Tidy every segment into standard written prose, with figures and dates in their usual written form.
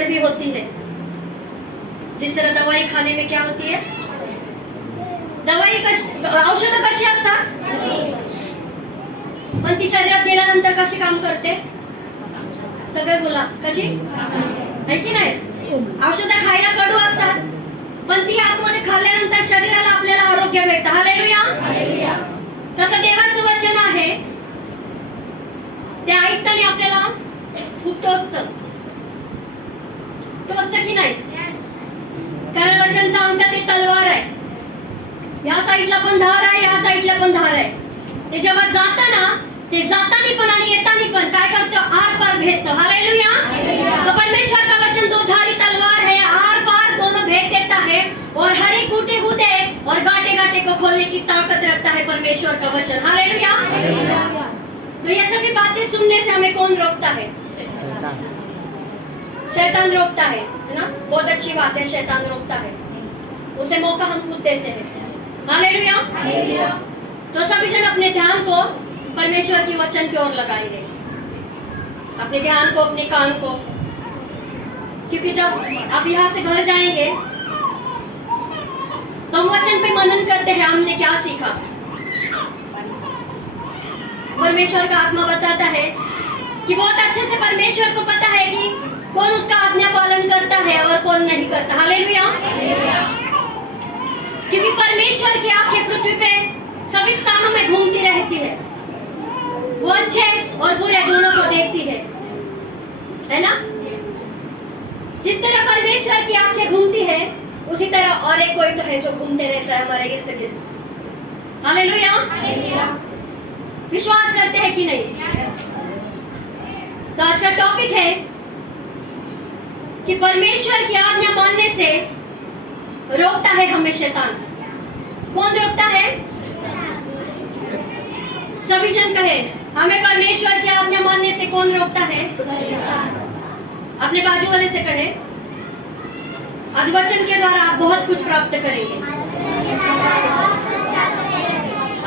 गड़बड़ भी होती है। जिस तरह दवाई खाने में क्या होती है, औषध कशी असतात पण ती शरीरात गेल्यानंतर कशी काम करते, सगळे बोला कशी आहे की नाही? औषधं खायला कडू असतात पण ती आतमध्ये खाल्ल्यानंतर शरीराला आपल्याला आरोग्य भेटतं. हालेलुया. तसं देवाचं वचन आहे, ते ऐकताना आपल्याला खूप टोचतं की नाही? कारण वचन सांगतात ते तलवार आहे, या साईडला पण धार आहे, या साईडला पण धार आहे. ते जेव्हा जातं ना, ते जातानी पण आणि येतानी पण काय करतं, आर पार भेदतं. हालेलुया. तो परमेश्वर का वचन दो धारी तलवार है, आर पार दोनों भेद देता है और हर एक कूटे कूटे और गांठे गांठे को खोलने की ताकत रखता है परमेश्वर का वचन. हालेलुया. तो ये सभी बातें सुनने से हमें कौन रोकता है? शैतान रोकता है ना? बहुत अच्छी बात है, शैतान रोकता है, उसे मौका हम खुद देते हैं. हालेलुया. तो सभी जन अपने ध्यान को परमेश्वर की वचन की ओर लगाएंगे, अपने ध्यान को, अपने कान को, क्योंकि जब आप यहाँ से घर जाएंगे तो हम वचन पे मनन करते हैं, हमने क्या सीखा. परमेश्वर का आत्मा बताता है कि बहुत अच्छे से परमेश्वर को पता है कि कौन उसका आज्ञा पालन करता है और कौन नहीं करता. हालेलुया. क्योंकि परमेश्वर की आंखें पृथ्वी पे सभी स्थानों में घूमती रहती है, वो अच्छे और बुरे दोनों को देखती है ना? जिस तरह परमेश्वर की आंखें घूमती है, उसी तरह और एक कोई तो है जो घूमते रहता है हमारे इर्द गिर्द. हालेलुया. विश्वास करते हैं कि नहीं? तो आज का टॉपिक है कि परमेश्वर की आज्ञा मानने से रोकता है हमें शैतान. कौन रोकता है? सभी जन कहे, हमें परमेश्वर की आज्ञा मानने से कौन रोकता है? अपने बाजू वाले से कहे, आज वचन के द्वारा आप बहुत कुछ प्राप्त करेंगे.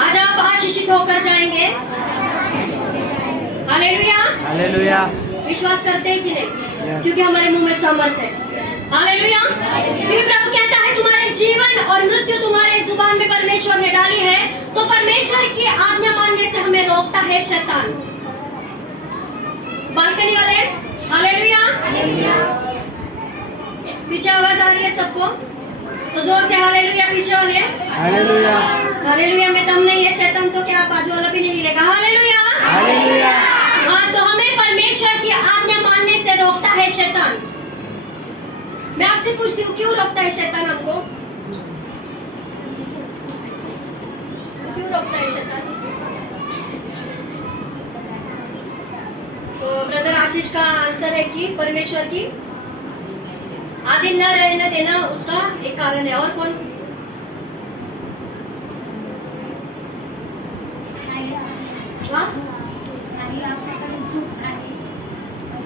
आज आप आशीषित होकर जाएंगे. हालेलुया. विश्वास करते हैं कि नहीं? क्योंकि हमारे मुंह में सामर्थ है. हालेलुया. क्योंकि प्रभु कहता है तुम्हारे जीवन और मृत्यु तुम्हारे जुबान में परमेश्वर ने डाली है. तो परमेश्वर की आज्ञा मानने से हमें रोकता है शैतान. बालकनी वाले हालेलुया. पीछे आवाज आ रही है सबको? तो जोर से हालेलुया. पीछे वाले हालेलुया में दम नहीं है, शैतान तो क्या बाजू वाला भी नहीं मिलेगा. हालेलुया. हाँ, तो हमें परमेश्वर की आज्ञा मानने से रोकता है शैतान. मैं आपसे पूछती हूँ, क्यों रोकता है शैतान हमको? क्यों रोकता है शैतान? तो ब्रदर आशीष का आंसर है कि परमेश्वर की आधीन न रहने देना उसका एक कारण है. और कौन?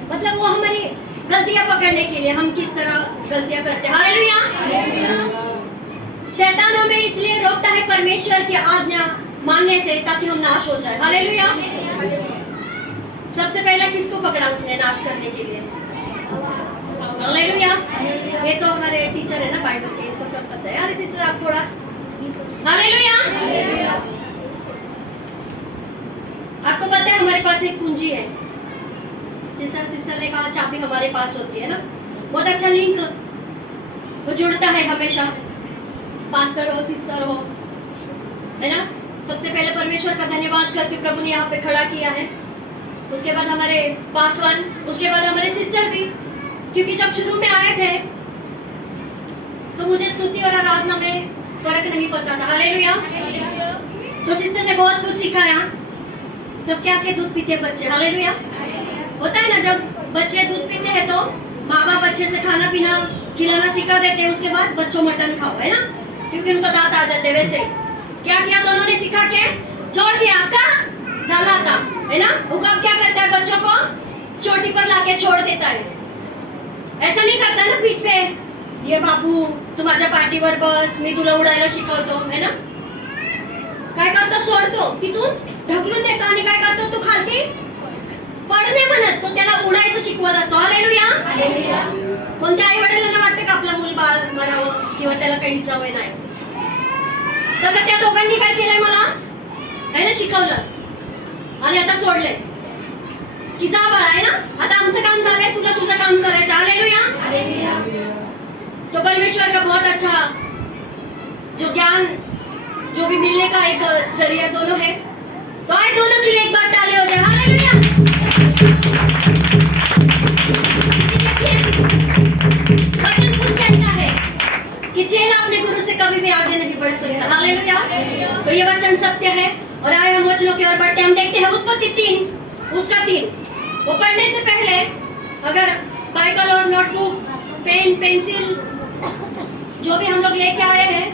मतलब वो हमारी गलतियां पकड़ने के लिए, हम किस तरह गलतियां करते हैं. हालेलुया. शैतान हमें इसलिए रोकता है परमेश्वर की आज्ञा मानने से, ताकि हम नाश हो जाए. हालेलुया. सबसे पहले किसको पकड़ा उसने नाश करने के लिए? हालेलुया. ये तो हमारे टीचर है ना बाइबल के, इनको सब पता है. यार सिस्टर आप थोड़ा हालेलुया. आपको पता है हमारे पास एक कुंजी है, जैसा सिस्टर ने कहा चाबी हमारे पास होती है ना. बहुत अच्छा लिंक वो जुड़ता है हमेशा, पास्टर हो सिस्टर हो, है ना. सबसे पहले परमेश्वर का धन्यवाद करके प्रभु ने यहाँ पे खड़ा किया है. उसके बाद हमारे पासवान, उसके बाद हमारे सिस्टर भी, क्योंकि जब शुरू में आए थे तो मुझे स्तुति और आराधना में फर्क नहीं पता था. हालेलुया. तो सिस्टर ने बहुत कुछ सिखाया. तब क्या के दूध पीते बच्चे. हालेलुया. होता है ना, जब बच्चे दूध पीते हैं तो माँ बाप अच्छे से खाना पीना खिलाना सिखा देते हैं. उसके बाद बच्चों मटन खाओ, है ना, क्योंकि उनको दांत आ जाते. वैसे क्या किया दोनों ने सिखा के छोड़ दिया. आपका जाला था, है ना. हुकाम क्या करता है, बच्चों को चोटी पर लाके छोड़ देता है. ऐसा नहीं करता ना पीठ पे, ये बापू तू माझ्या पाठीवर बस, मी तुला उडायला शिकवतो, है ना. काय करतो, सोडतो, तिथून ढकलून देतो आणि काय करतो, तू खालती पडणे म्हणत तो त्याला उडायचं शिकवत असतो. हालेलुया. कोणत्या आई वडिलांना वाटतं का आपलं मूल बाळ मरावं किंवा त्याला काही सवय नाही? तसं त्या दोघांनी काय केलंय मला आहे ना, शिकवलं आणि आता सोडलंय की जा बाळा, आहे ना, आता आमचं काम झालंय, तुला तुझं काम करायचं. हालेलुया. तो परमेश्वर का बहुत अच्छा जो ज्ञान जो भी मिलने का एक जरिया दोनों है, तो आए दोनों के लिए एक बार ताली हो जाए. हालेलुया. वचन खुद कहता है कि चेला अपने गुरु से कभी भी आगे नहीं बढ़ सकता. हालेलुया. तो ये वचन सत्य है. और आए हम वचनों की ओर बढ़ते, हम देखते हैं उत्पत्ति 3 उसका 3. वो पढ़ने से पहले अगर बाइबल और नोटबुक, पेन, पेंसिल जो भी हम लोग लेके आए हैं,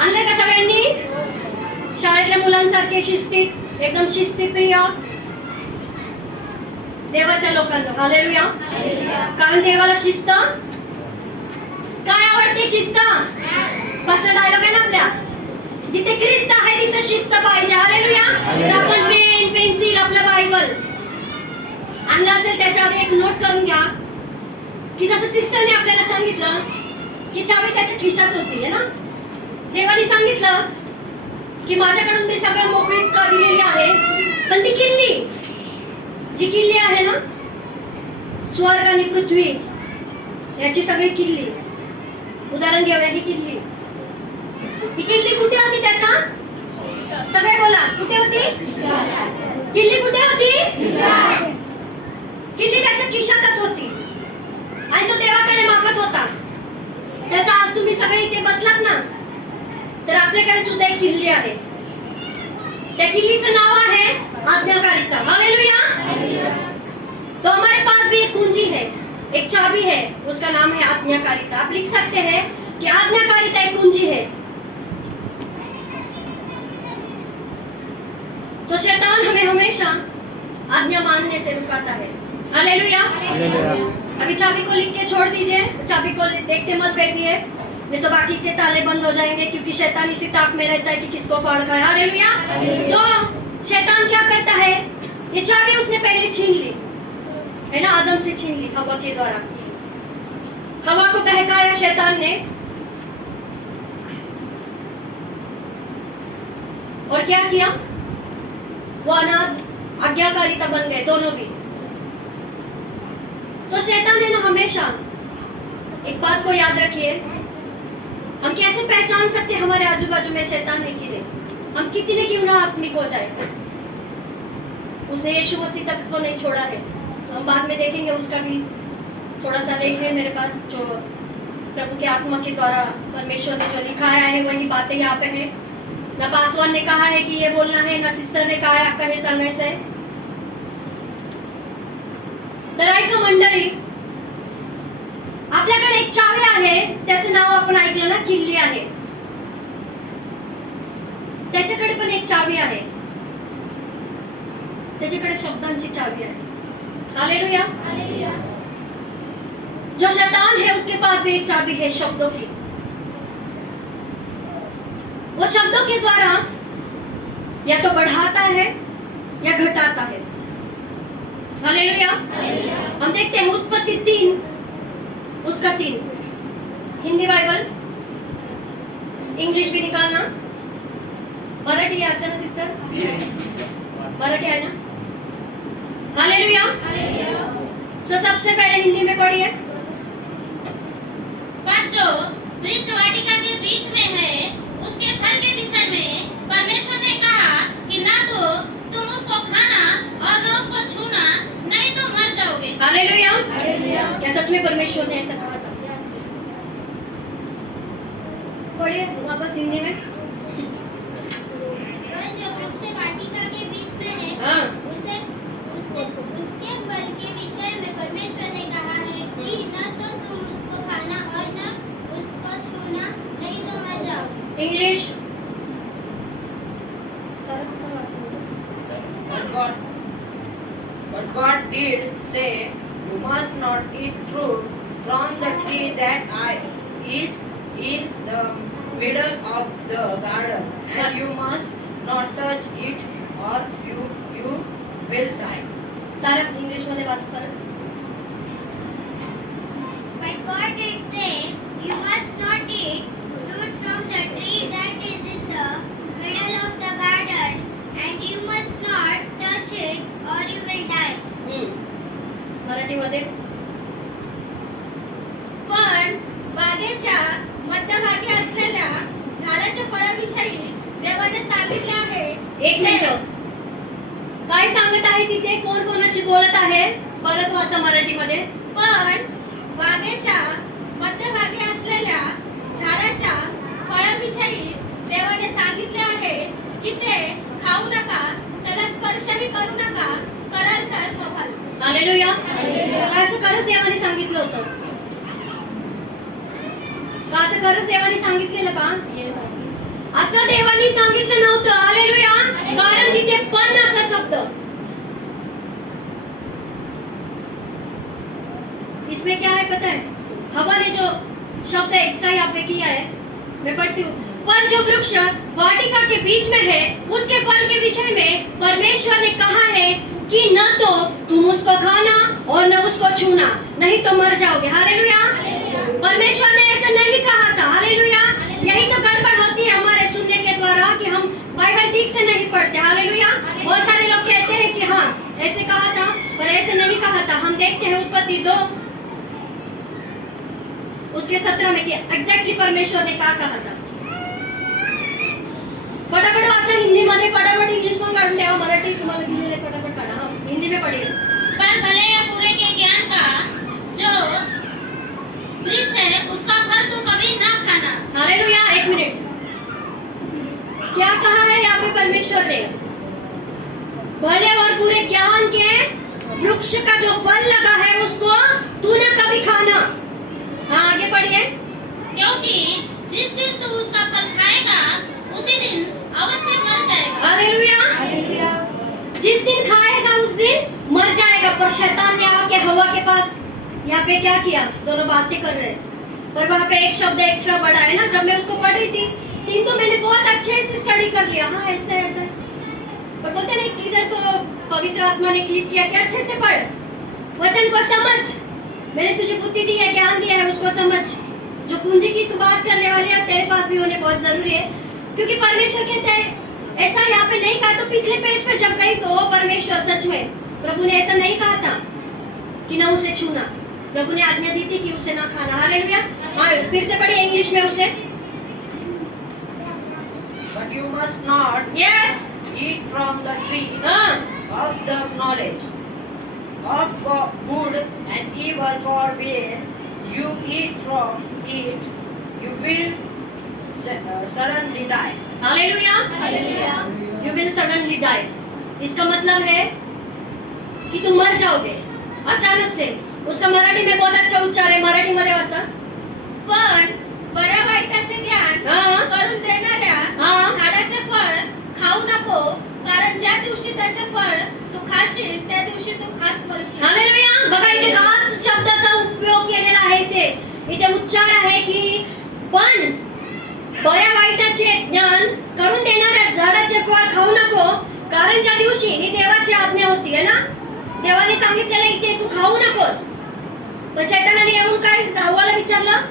आणले का सगळ्यांनी? शाळेतल्या मुलांसारखे शिस्तीत, एकदम शिस्तीप्रिय देवाच्या लोकांना. हालेलुया. कारण देवाला शिस्त काय आवडते? शिस्त. फर्स्ट डायलॉग आहे ना आपल्या, जिथे ख्रिस्त आहे तिथे शिस्त पाहिजे. हालेलुया. तर आपण पेन, पेन्सिल, आपलं बायबल आणलं असेल त्याच्या आधी एक नोट करून घ्या की जसं सिस्टरने आपल्याला सांगितलं की चावी त्याच्या खिशात होती, है ना. देवाने सांगितलं की माझ्याकडून मी सगळं मोकळीक दिलेली आहे, पण ती किल्ली, जी किल्ली आहे ना, स्वर्ग आणि पृथ्वी याची सगळी किल्ली, उदाहरण घेऊया. ही किल्ली कुठे होती? त्याच्या, सगळे बोला, कुठे होती किल्ली? कुठे होती किल्ली? त्याच्या खिशातच होती आणि तो देवाकडे मागत होता. तसं आज तुम्ही सगळे इथे बसलात ना, तर आपल्याकडे सुद्धा एक किल्ली आहे. त्या किल्लीचं नाव आहे आज्ञाकारिता. हालेलुया. तो हमारे पास भी एक कुंजी है, एक चाबी है, उसका नाम है आज्ञाकारिता. आप लिख सकते हैं कि आज्ञाकारिता एक कुंजी है. तो शैतान हमें हमेशा आज्ञा मानने से रुकाता है. हालेलुया. अभी चाबी को लिख के छोड़ दीजिए, चाबी को देखते मत बैठिए, नहीं तो बाकी के ताले बंद हो जाएंगे, क्योंकि शैतान इसी ताक में रहता है कि किसको फाड़ खाए. हालेलुया. तो शैतान क्या करता है? ये चाबी उसने पहले छीन ली, है ना, आदम से छीन ली हवा के द्वारा. हवा को बहकाया शैतान ने, और क्या किया? वो अनाथ आज्ञाकारिता बन गए दोनों भी. तो शैतान है ना, हमेशा एक बात को याद रखिए, हम कैसे पहचान सकते हैं हमारे आजू बाजू में शैतान है कि नहीं? हम कितने क्यों ना आत्मिक हो जाए, उसने यीशु मसीह तक को नहीं छोड़ा है. हम बाद में देखेंगे, उसका भी थोड़ा सा लेख है मेरे पास, जो प्रभु के आत्मा के द्वारा परमेश्वर ने जो लिखाया है वही बातें यहाँ पे है. ना पासवान ने कहा है कि ये बोलना है, ना सिस्टर ने कहा है आपका हे सांगायचं आहे. तर ऐका मंडळी, आपल्याकडे एक चावी आहे, त्याचं नाव आपण ऐकलं ना, किल्ली आहे. त्याच्याकडे पण एक चावी आहे, त्याच्याकडे शब्दांची चावी आहे. हालेलुया. जो शैतान है उसके पास भी एक चाबी है, शब्दों की. वो शब्दों के द्वारा या तो बढ़ाता है या घटाता है. हालेलुया. हम देखते हैं उत्पत्ति 3 उसका 3. हिंदी बाइबल, इंग्लिश भी निकालना. मराठी यायचं ना सिस्टर? मराठी आहे ना? हालेलुया. सो सबसे पहले हिंदी में पढ़िए. पर जो वृक्ष वाटिका के बीच में है, उसके फल के विषय में परमेश्वर ने कहा कि ना तो तुम उसको खाना और न उसको छूना, नहीं तो मर जाओगे. हालेलुया. क्या सच में परमेश्वर ने ऐसा कहा था? पढ़िए वापस हिंदी में. पर जो वृक्ष वाटिका के बीच में है, हाँ. उसके फल के विषय में परमेश्वर ने कहा है कि न तो तुम उसको खाना और न उसको छूना, नहीं तो मर जाओगे. English. But God did say, you must not eat fruit from the tree that is in the middle of the garden, and you must not touch it, or you will die. सारा English मध्ये वाच परत. मराठीमध्ये. पण बागेच्या मध्यभागी असलेल्या झाडाच्या फळाविषयी देवाने सांगितले आहे. एक मिनिट, काय सांगत आहे तिथे? कोण कोणाशी बोलत आहे? परत वाचा मराठीमध्ये. पण बागेच्या मध्यभागी असलेल्या झाडाच्या फळाविषयी देवाने सांगितले आहे की ते खाऊ नका, त्याला स्पर्शही करू नका, कराल तर बघाल. हालेलुया. असं खरंच देवाने सांगितलं होतं का? असं खरंच देवाने सांगितलेलं का? असं देवाने सांगितलं नव्हतं. हालेलुया. कारण तिथे पण असा शब्द, इसमें क्या है पता है? हवा ने जो शब्द एक यहाँ पे किया है, मैं पढ़ती हूँ. पर जो वृक्ष वाटिका के बीच में है उसके फल के विषय में परमेश्वर ने कहा है कि न तो तुम उसको खाना और न उसको छूना, नहीं तो मर जाओगे. हालेलुया. परमेश्वर ने ऐसा नहीं कहा था. हालेलुया. यही तो गड़बड़ होती है हमारे सुनने के द्वारा कि हम बाइबल ठीक से नहीं पढ़ते. हालेलुया. बहुत सारे लोग कहते हैं कि हाँ ऐसे कहा था, पर ऐसे नहीं कहा था. हम देखते हैं उत्पत्ति 2 उसके 17 में कि एग्जैक्टली परमेश्वर ने क्या कहा था. फटाफट वाचा हिंदी मध्ये, फटाफट इंग्लिश में काढून ठेवा. मराठी तुम्हाला दिलेले फटाफट काढा. हाँ हिंदी में पढ़िए. पर भले या बुरे के ज्ञान का जो वृक्ष है उसका फल तू कभी ना खाना. हालेलुया. एक मिनट, क्या कहा है यहाँ पे परमेश्वर ने? भले और बुरे ज्ञान के वृक्ष का जो फल लगा है उसको तू न कभी खाना. हाँ आगे पढ़िए. क्योंकि जिस दिन तू उसका फल खाएगा उसी दिन अवश्य मर जाएगा. हालेलुया. जिस दिन खाएगा उस दिन मर जाएगा. पर शैतान ने आके हवा के पास यहाँ पे क्या किया? दोनों बातें कर रहे हैं, पर वहाँ पे एक शब्द एक्स्ट्रा बढ़ा है ना. जब मैं उसको पढ़ रही थी तीन तो मैंने बहुत अच्छे से स्टडी कर लिया. हाँ ऐसा ऐसा, पर बोलते नहीं किधर तो पवित्र आत्मा ने क्लिक किया कि अच्छे से पढ़, वचन को समझ. मैंने तुझे बुद्धि दी है, ज्ञान दिया है, उसको समझ. जो पूंजी की तू बात करने वाली है तेरे पास भी होने बहुत जरूरी है, क्योंकि परमेश्वर कहते हैं ऐसा यहाँ पे नहीं कहा. तो पिछले पेज पे जब गई तो परमेश्वर सच में प्रभु ने ऐसा नहीं कहा था कि ना उसे छूना. प्रभु ने आज्ञा दी थी कि उसे ना खाना. हालेलुया. हाँ फिर से पढ़िए इंग्लिश में उसे. But you must not yes. eat from the tree हाँ of the knowledge of good and evil, for when you eat from it, you will suddenly die. Hallelujah. You will suddenly die. इसका मतलब है कि तुम मर जाओगे अचानक से. उसका मराठी में बहुत अच्छा उच्चार है. मराठी मध्ये वाचा. पण बऱ्या वाईटाचे ज्ञान हाँ. करून देणाऱ्या हाँ. झाडाचे फळ खाऊ नको, कारण ज्या दिवशी त्याचे फळ तू खाशील त्या दिवशी तू खास मरशील. हालेलुया. बघा इथे खास शब्दाचा उपयोग केलेला आहे. इथे उच्चार आहे की पण बऱ्या वाईटाचे ज्ञान करून देणाऱ्या झाडाचे फळ खाऊ नको, कारण ज्या दिवशी ही देवाची आज्ञा होती है ना, देवाने सांगितलेलं इथे तू खाऊ नकोस. पण शैतानाने येऊन काय हव्वाला विचारलं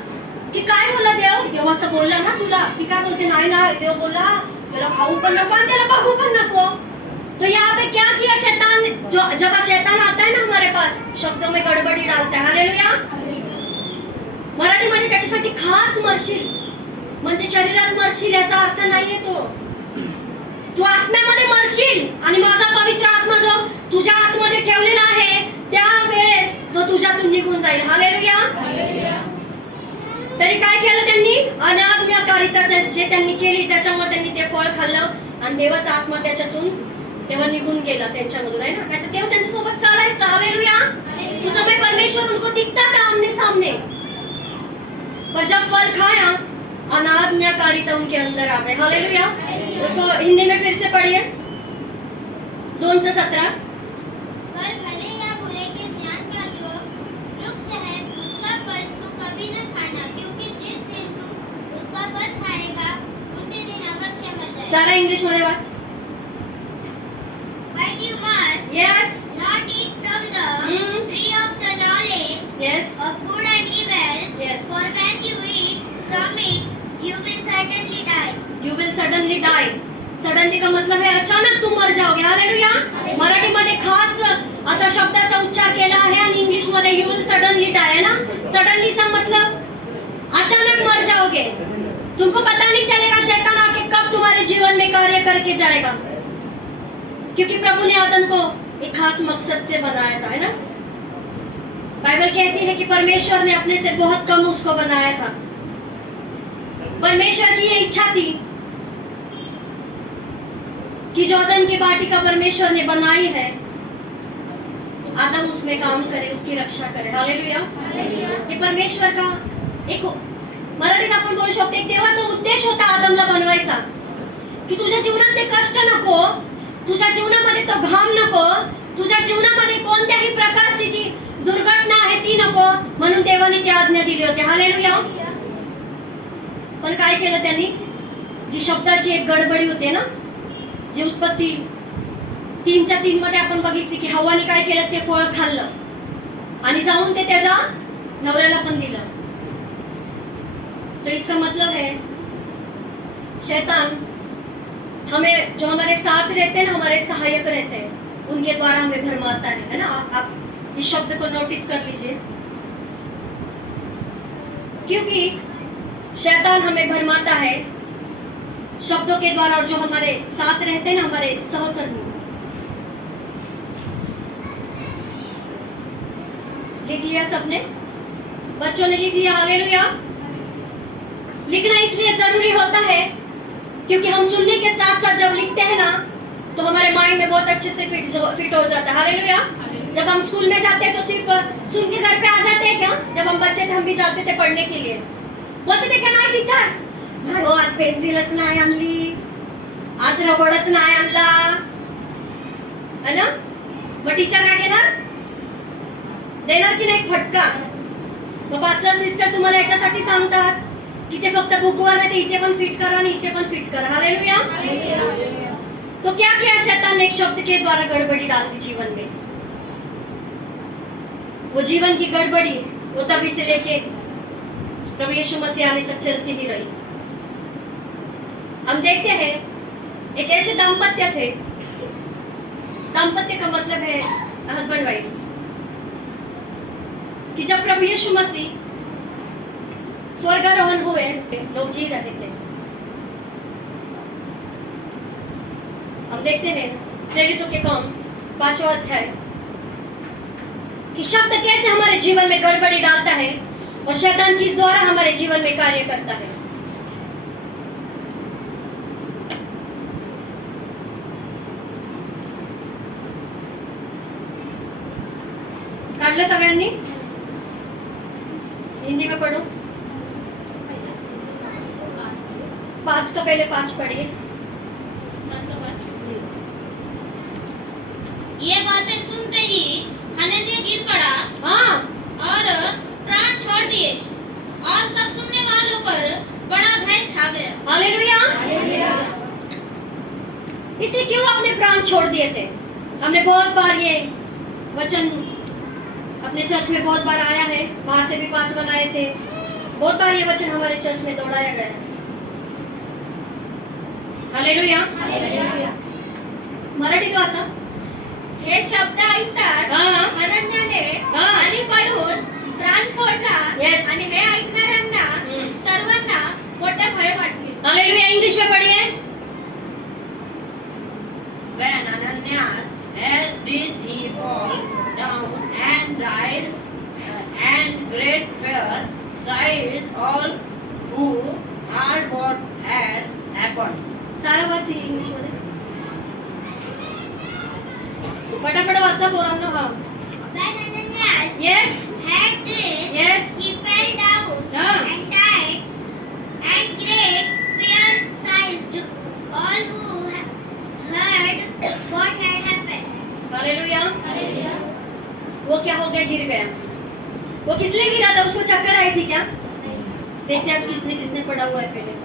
की काय बोलला देव? देव असं बोलला ना तुला? की काय बोलते? नाही ना, देव बोलला त्याला खाऊ पण नको आणि त्याला बघू पण नको. तो यहाँ पे क्या किया शैतान? जो जब शैतान आता है ना हमारे पास, शब्दों में गड़बड़ी डालता है. हालेलुया. मराठीमध्ये त्याच्यासाठी खास मरशील म्हणजे शरीरात मरशील याचा अर्थ नाहीये तो. तू आत्म्यामध्ये मरशील आणि माझा पवित्र आत्मा जो तुझ्या आतमध्ये ठेवलेला आहे त्यावेळेस तो तुझ्यातून निघून जाईल. हालेलुया. तरी काय केलं त्यांनी? अनाज्ञाकारिता जे त्यांनी केली त्याच्यामुळे त्यांनी ते फळ खाल्लं आणि देवाचा आत्मा त्याच्यातून तेव्हा निघून गेला त्यांच्यामधून, है ना. नाही तर देव त्यांच्यासोबत चालायचा. हालेलुया. उस समय परमेश्वर उनको दिखता था आमने सामने, पर जब फल खाया अनाज्ञाकारिता उनके अंदर आ गए. हालेलुया. उसको हिंदी में फिर से पढ़िए. 2:17. पर भले या बुरे के ज्ञान का जो वृक्ष है उसका फल तू कभी न खाना, क्योंकि जिस दिन तू उसका फल खाएगा उसी दिन अवश्य मर जाएगा. सारा इंग्लिश मध्ये वाच. But you must Yes. not eat from the Hmm. tree of the knowledge Yes. of good and evil. Yes. For when you eat from it, you will certainly die. You will suddenly die. Suddenly का मतलब है अचानक तुम मर जाओगे. Hallelujah. मराठीमध्ये खास असा शब्दाचा उच्चार केला आहे आणि इंग्लिश मध्ये यू विल सडनली डाई है ना. सडनलीचा मतलब अचानक मर जाओगे. तुमको पता नहीं चलेगा शैतान आके कब तुम्हारे जीवन में कार्य करके जाएगा, क्योंकि प्रभु ने आदम को एक खास मकसद से बनाया था, है ना. बाइबल कहती है कि परमेश्वर ने अपने से बहुत कम उसको बनाया था. परमेश्वर की ये इच्छा थी कि जो अदन की वाटिका परमेश्वर ने बनाई है, आदम उसमें काम करे, उसकी रक्षा करे. हालेलुया. हे परमेश्वर का एक मराठीत आपण बोलू शकतो एक देवाचा उद्देश होता आदमला बनवायचा, की तुझ्या जीवनात ते कष्ट नको, तुझ्या जीवनामध्ये तो घाम नको, तुझ्या जीवनामध्ये कोणत्याही प्रकारची जी दुर्घटना आहे ती नको, म्हणून देवाने ती आज्ञा दिली होती. हालेलुया. पण काय केलं त्यांनी, जी शब्दाची एक गडबडी होते ना, जी उत्पत्ती 3:3 मध्ये आपण बघितली की हव्वाने काय केलं, ते फळ खाल्लं आणि जाऊन ते त्याच्या नवऱ्याला पण दिलं. तो इसका मतलब है शैतान हमें जो हमारे साथ रहते हैं ना, हमारे सहायक रहते हैं, उनके द्वारा हमें भरमाता है ना. आप इस शब्द को नोटिस कर लीजिए, क्योंकि शैतान हमें भरमाता है शब्दों के द्वारा, और जो हमारे साथ रहते हैं ना, हमारे सहकर्मी. लिख लिया सबने, बच्चों ने लिख लिया. हालेलुया. लिखना इसलिए जरूरी होता है क्योंकि हम सुनने के साथ साथ जब लिखते हैं ना, तो हमारे माइंड में बहुत अच्छे से फिट हो जाता है. हालेलुया. जब हम स्कूल में जाते हैं तो सिर्फ सुन के घर पे आ जाते हैं क्या? जब हम बच्चे थे हम भी जाते थे पढ़ने के लिए, बोलते थे क्या नाही टीचर, नाही हो आज पेन्सिलच नाही आणली, आज रबरच नाही आणला, है ना. मग टीचर काय घेणार, देणार की नाही फटका. मग पास्टर सिस्टर तुम्हाला याच्यासाठी सांगतात की ते फक्त बुकवर नाही, इथे पण फिट करा आणि इथे पण फिट करा. हालेलुया. तो क्या किया शैतान ने एक शब्द के द्वारा गड़बड़ी डाल दी जीवन में. वो जीवन की गड़बड़ी वो तभी से लेके प्रभु यीशु मसीह आने तक चलती ही रही. हम देखते हैं एक ऐसे दाम्पत्य थे, दाम्पत्य का मतलब है हस्बैंड वाइफ, कि जब प्रभु यीशु मसीह स्वर्गारोहण हुए, लोग जी रहे थे. हम देखते हैं प्रेरितों के काम 5वां अध्याय कि शब्द कैसे हमारे जीवन में गड़बड़ी डालता है और शैतान किस द्वारा हमारे जीवन में कार्य करता है. काढलं सगळ्यांनी, हिंदी में पढ़ो. 5 का पहले 5 पढ़िए. ये बातें सुनते ही हनन्याह गिर पड़ा हाँ, और प्राण छोड़ दिए, और सब सुनने वालों पर बड़ा भय छा गया. हालेलुया. इसने क्यों अपने प्राण छोड़ दिए थे? हमने बहुत बार ये वचन अपने चर्च में बहुत बार आया है, बाहर से भी पास बनाए थे, बहुत बार ये वचन हमारे चर्च में दोहराया गया है. हालेलुया. मराठीत वाचा. हे शब्द ऐकतात हाँ. हनन्याने हाँ. खाली पडून प्राण सोडला. Yes. आणि हे ऐकणाऱ्यांना सर्वांना मोठे भय वाटले. हालेलुया. इंग्लिश में पढ़िए. When Ananias heard this, he fell down and died, and great fear seized all who heard what had happened. सारा वाच इंग्लिश मध्ये. पटापट वाचा पोरांनो. हा. When Ananias Yes. heard this, Yes. he fell down हाँ. and died, and great fear seized all who heard what had happened. Hallelujah. वो क्या हो गया, गिर गया. वो किस लिए गिरा था, उसको चक्कर आई थी क्या? देखते हैं किसने किसने पढ़ा हुआ है पहले.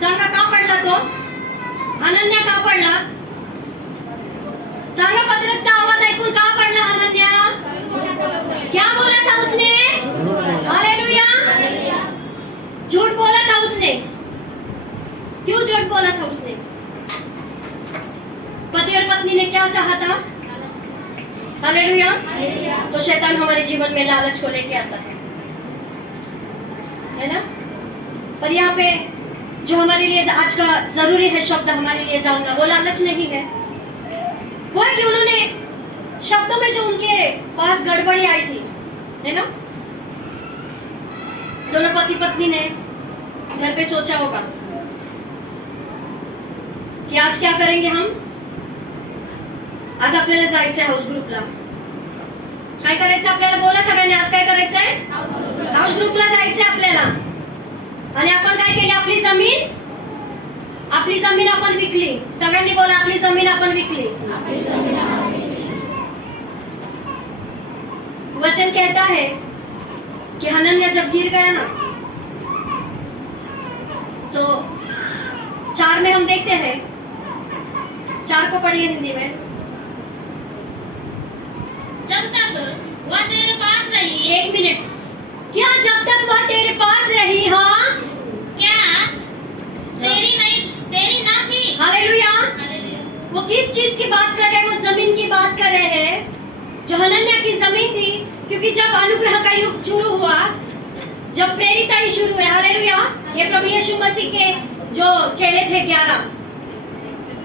सांगा का पडला तो, अनन्या का पडला, सांगा. पत्रकचा आवाज ऐकून का पडला अनन्या, क्या बोला था उसने. हालेलुया. झूठ बोला था उसने. क्यों झूठ बोला था उसने? पति और पत्नी ने क्या चाहा था, हालेलुया। तो शैतान हमारे जीवन में लालच को लेके आता है ना। पर यहाँ पे जो हमारे लिए आज का जरूरी है शब्द हमारे लिए जानना, वो लालच नहीं है। वो है कि उन्होंने शब्दों में जो उनके पास गड़बड़ी आई थी, है ना, दोनों पति पत्नी ने घर पे सोचा होगा की आज क्या करेंगे हम। आज आपल्याला जायचंय हाऊस ग्रुपला। काय करायचं आपल्याला, बोला सगळ्यांनी, आज काय करायचंय, हाऊस ग्रुपला जायचंय आपल्याला। आणि आपण काय केली, आपली जमीन आपण विकली। सगळ्यांनी बोला, आपली जमीन आपण विकली। वचन कहता है कि हनन्याह जब गिर गया ना, तो 4 में हम देखते हैं, 4 को पढ़िए हिंदी में। जब तक वह तेरे पास रही, 1 मिनट, क्या जब तक वह तेरे पास रही, हाँ, क्या तेरी ना थी। हालेलुया। हालेलुया। वो किस चीज की बात कर रहे हैं, वो जमीन की बात कर रहे हैं जो हनन्याह की जमीन थी। क्योंकि जब अनुग्रह का युग शुरू हुआ, जब प्रेरिताई शुरू हुई, हालेलुया, ये प्रभु यीशु मसीह के जो चेले थे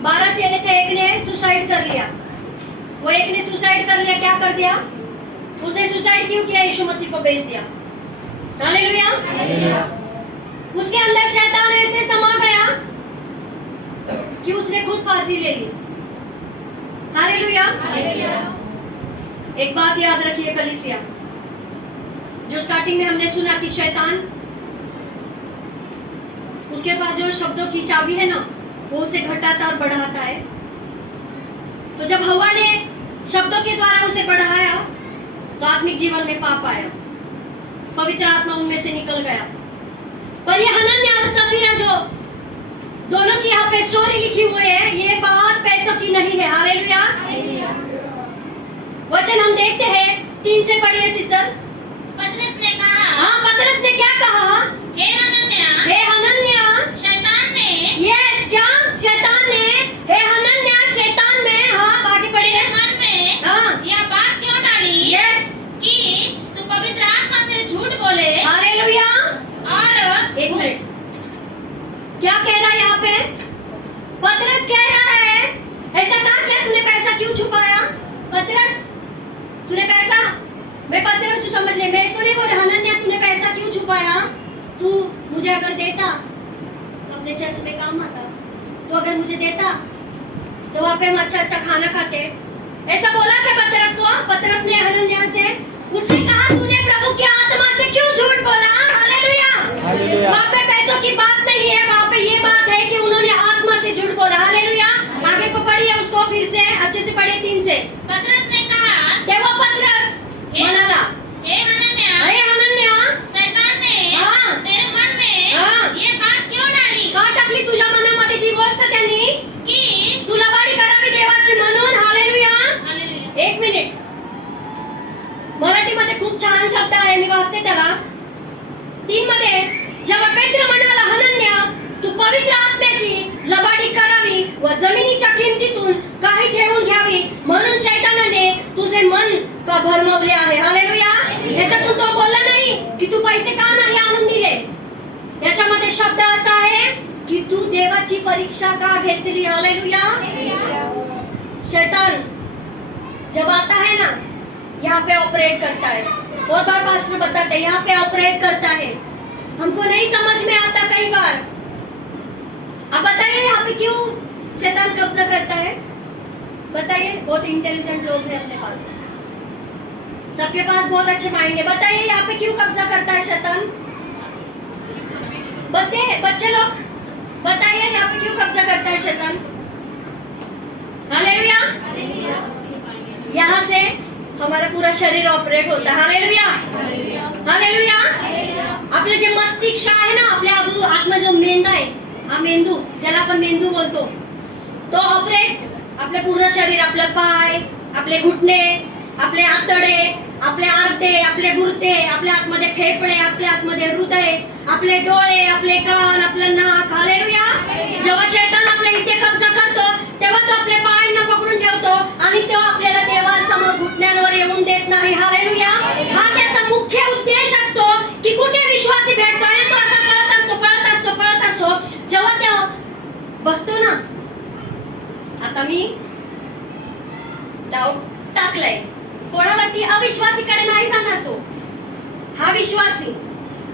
12 चेले थे, एक ने सुसाइड कर लिया। वो एक ने सुसाइड कर लिया, क्या कर दिया, उसने सुसाइड क्यों किया, यीशु मसीह को बेच दिया। हालेलुया। उसके अंदर शैतान ऐसे समा गया कि उसने खुद फांसी ले ली। हालेलुया। एक बात याद रखिए कलीसिया, जो स्टार्टिंग में हमने सुना कि शैतान, उसके पास जो शब्दों की चाबी है ना, वो उसे घटाता और बढ़ाता है। तो जब हवा ने शब्दों के द्वारा उसे बढ़ाया तो आत्मिक जीवन में पाप आया, पवित्र आत्मा उनमें से निकल गया। पर ये हनन्याह और सफीरा जो दोनों की यहाँ पे स्टोरी लिखी हुई है, ये बात पैसों की नहीं है। हालेलुया। वचन हम देखते हैं, 3 से पढ़िए सिस्टर। पतरस ने कहा, हाँ, पतरस ने क्या कहा, हे हनन्याह, हे हनन्याह, शैतान ने, यस, क्या शैतान ने, हे हनन्याह, शैतान में, हाँ, आगे पढ़िए, तेरे मन में हाँ, यह बात क्यों डाली, यस, कि तू पवित्र आत्मा से झूठ बोले हालेलुया। और 1 मिनट, क्या कह रहा है यहाँ पे, पतरस कह रहा है, ऐसा काम किया तूने, पैसा क्यों छुपाया, पतरस तूने पैसा, मैं पतरस को समझ ले, मैं इसको नहीं बोल रहा, हनन्याह तूने पैसा क्यों छुपाया, तू मुझे अगर देता तो अपने चर्च में काम आता, तो अगर मुझे देता तो वहाँ पे हम अच्छा अच्छा खाना खाते। ऐसा बोला था पतरस को, पतरस ने हनन्याह से, उसने कहा तूने प्रभु की आत्मा से क्यों झूठ बोला। हालेलुया। वहाँ पे पैसों की बात नहीं है, वहाँ पे ये बात है कि उन्होंने आत्मा से झूठ बोला। हालेलुया। आगे को पढ़िए उसको, फिर से अच्छे से पढ़िए 3 से। पतरस ने कहा, तेव्हा पतरस म्हणाला, हे हनन्याह, अरे हनन्याह, शैतान ने हाँ, तेरे मन में हाँ, ये बात क्यों डाली, का टाकली तुझ्या मनामध्ये ती गोष्ट त्यांनी की तुला वाडी करावी देवाशी म्हणून। हालेलुया। हालेलुया। 1 मिनिट, मराठीमध्ये खूप छान शब्द आहे, मी वाचते त्याला। 3 मध्ये जेव्हा पेत्र म्हणाला, हनन्याह, तू पवित्र आत्म्याशी लबाडी करावी व जमिनीच्या किमतीतून काही ठेवून घ्यावी, म्हणून शैतानाने तुझे मन का भरमवले आहे। हालेलुया। याच्यातून तो बोलला नाही की तू पैसे का नाही आणून दिले, याच्यामध्ये शब्द असा आहे की तू देवाची परीक्षा का घेतली। हालेलुया। शैतान जब आता है ना, यहाँ पे ऑपरेट करता है, बहुत बार पास्टर बताते हैं, यहाँ पे ऑपरेट करता है, हमको नहीं समझ में आता कई बार। अब बताइए यहाँ पे क्यों शैतान कब्जा करता है, बताइए। बहुत इंटेलिजेंट लोग हैं अपने पास, सबके पास बहुत अच्छे माइंड है, बताइए यहाँ पे क्यों कब्जा करता है शैतान, बच्चे लोग बताइए यहाँ पे क्यों कब्जा करता है शैतान। हालेलुया। यहाँ से हमारा पूरा शरीर ऑपरेट होता है। हालेलुया। हालेलुया। आपले जे मस्तिष्क आहे ना, आपल्या आत्मा जो मेंदू आहे, हा मेंदू ज्याला आपण मेंदू बोलतो, तो ऑपरेट आपलं पूर्ण शरीर, आपलं पाय, आपले घुटणे, आपले आतडे, आपले आरते, आपले गुर्ते, आपल्या आतमध्ये फेफडे, आपल्या आतमध्ये हृदय, आपले डोळे, आपले कान, आपलं नाक। हालेलुया। जेव्हा शैतान आपल्या इथे कब्जा करतो, तेव्हा तो आपल्या पायांना पकडून ठेवतो आणि तो आपल्याला देवासमोर घुटण्यांवर येऊन देत नाही. हालेलुया. हा त्याचा मुख्य उद्देश असतो की कुठे विश्वासी भेटतोय तो असा पळत असतो जेव्हा तो बघतो ना. आता मी डाऊट टाकलंय कोणावरती, अविश्वासीकडे नाही जाणार तो, हा विश्वासी.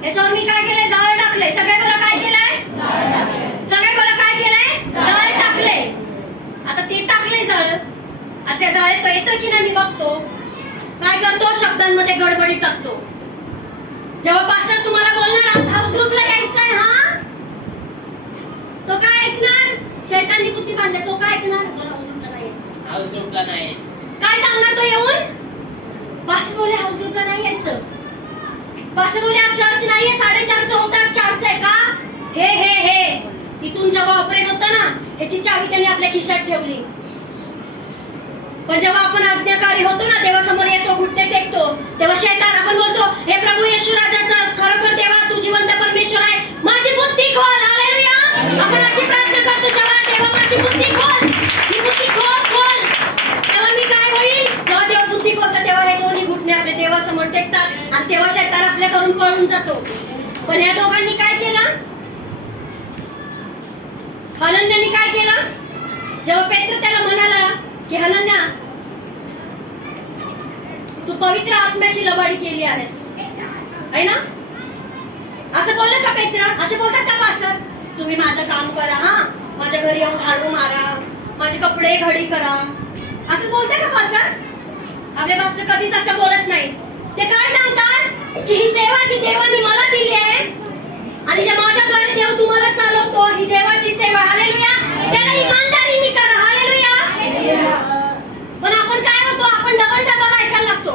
याच्यावर मी काय केलंय? जाळ टाकलंय. सगळे बरं काय केलंय? सगळे बरं काय केलंय? जाळ टाकलंय. आता ते टाकलंय जाळ, आता त्या जाळेत तो येतो की नाही मी बघतो. काय करतो? शब्दांमध्ये गडबडी टाकतो. जेव्हा पास्टर तुम्हाला बोलणार आज हाऊस ग्रुपला यायचंय, हा तो काय ऐकणार? शैतानी बुद्धी बांधले, तो काय ऐकणार? तो हाऊस ग्रुपला नाही यायचं. हाऊस ग्रुपला नाही. काय सांगणार तो येऊन? पास्टर बोले हाऊस ग्रुपला नाही यायचं. पास्टर बोले आज चर्च नाहीये, 4:30 होतात, 4 आहे का? हे इथून जेव्हा ऑपरेट होतं ना, ह्याची चावी त्याने आपल्या खिशात ठेवली. पण जेव्हा आपण आज्ञाकारी होतो ना, देवासमोर येतो, घुटणे टेकतो, तेव्हा शैतान आपण बोलतो, हे प्रभू येशू राजा, खरोखर देवा तू जिवंत परमेश्वर आहे, माझी बुद्धी खोल. हालेलुया. आपण अशी प्रार्थना करतो, जेव्हा देवा माझी बुद्धी खोल, ही बुद्धी खोल. तेव्हा मी काय होईल? जेव्हा देव बुद्धी खोलतो तेव्हा हे दोन्ही घुटणे आपले देवासमोर टेकतात आणि तेव्हा शैतान आपल्याकडून पळून जातो. पण या दोघांनी काय केलं? हनन्याने काय केलं? जेव्हा पेत्र त्याला म्हणाला की हनन्या तू पवित्र आत्म्याशी लबाडी केली आहेस, है ना? असं बोलत का पेत्र? असे बोलतात का पास्टर? तुम्ही माझं काम करा, हा माझ्या घरी येऊन झाडू मारा, माझे कपडे घडी करा, असं बोलते का पास्टर? आपले पास्टर कधीच असं बोलत नाही. ते काय सांगतात की ही सेवा जी देवाने मला दिली आहे आणि जे माझ्याद्वारे देव तुम्हाला चालवतो, ही देवाची सेवा. हालेलुया. त्याला इमानदारीने करा. हालेलुया. पण आपण काय होतो? आपण डबल ऐकायला लागतो.